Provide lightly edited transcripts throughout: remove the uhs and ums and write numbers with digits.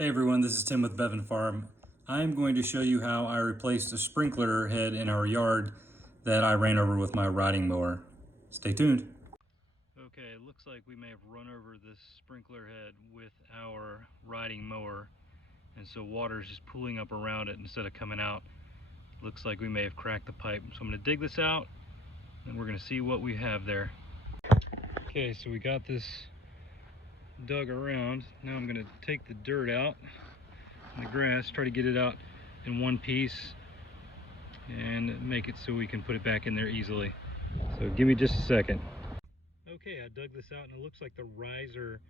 Hey everyone, this is Tim with Bevan Farm. I'm going to show you how I replaced a sprinkler head in our yard that I ran over with my riding mower. Stay tuned. Okay, it looks like we may have run over this sprinkler head with our riding mower, and so water is just pooling up around it instead of coming out. Looks like we may have cracked the pipe. So I'm going to dig this out and we're going to see what we have there. Okay, so we got this dug around. Now I'm going to take the dirt out and the grass, try to get it out in one piece and make it so we can put it back in there easily. So give me just a second. Okay, I dug this out and it looks like the riser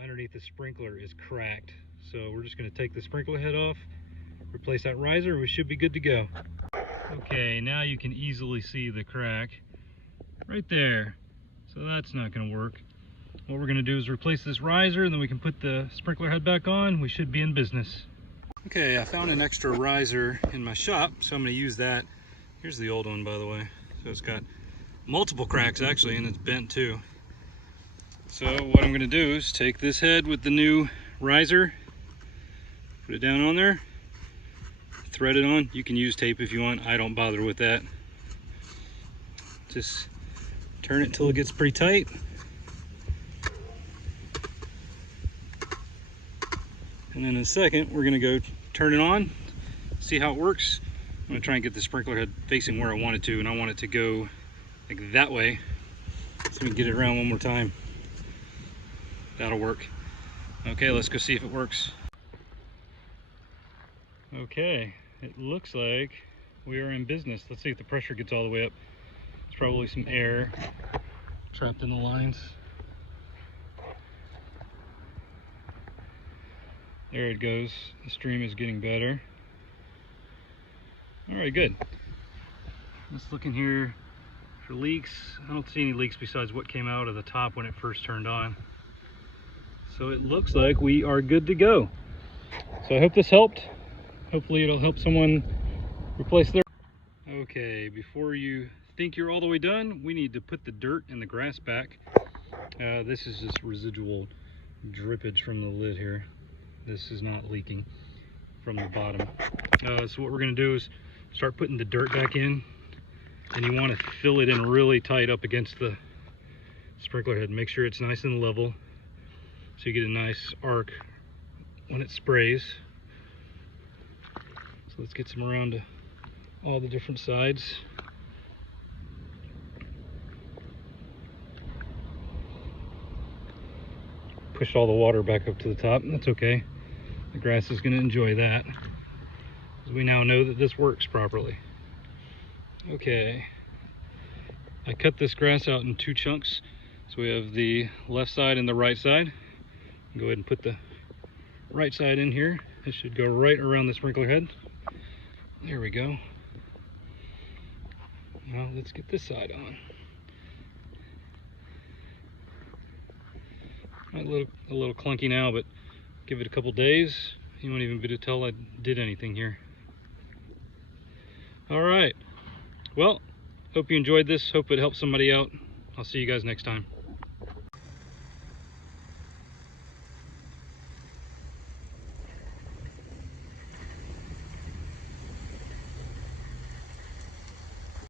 underneath the sprinkler is cracked. So we're just going to take the sprinkler head off, replace that riser, and we should be good to go. Okay, now you can easily see the crack right there. So that's not going to work. What we're going to do is replace this riser and then we can put the sprinkler head back on. We should be in business. Okay, I found an extra riser in my shop, so I'm going to use that. Here's the old one, by the way. So it's got multiple cracks actually, and it's bent too. So what I'm going to do is take this head with the new riser, put it down on there, thread it on. You can use tape if you want. I don't bother with that. Just turn it till it gets pretty tight. And then in a second, we're gonna go turn it on, see how it works. I'm gonna try and get the sprinkler head facing where I want it to, and I want it to go like that way. So we can get it around one more time. That'll work. Okay, let's go see if it works. Okay, it looks like we are in business. Let's see if the pressure gets all the way up. There's probably some air trapped in the lines. There it goes. The stream is getting better. All right, good. Let's look in here for leaks. I don't see any leaks besides what came out of the top when it first turned on. So it looks like we are good to go. So I hope this helped. Hopefully it'll help someone replace their... Okay, before you think you're all the way done, we need to put the dirt and the grass back. This is just residual drippage from the lid here. This is not leaking from the bottom. So what we're going to do is start putting the dirt back in, and you want to fill it in really tight up against the sprinkler head. Make sure it's nice and level so you get a nice arc when it sprays. So let's get some around to all the different sides. Pushed all the water back up to the top. That's okay. The grass is going to enjoy that, because we now know that this works properly. Okay, I cut this grass out in two chunks, so we have the left side and the right side. Go ahead and put the right side in here. It should go right around the sprinkler head. There we go. Now let's get this side on. A little clunky now, but give it a couple days. You won't even be able to tell I did anything here. All right. Well, hope you enjoyed this. Hope it helped somebody out. I'll see you guys next time.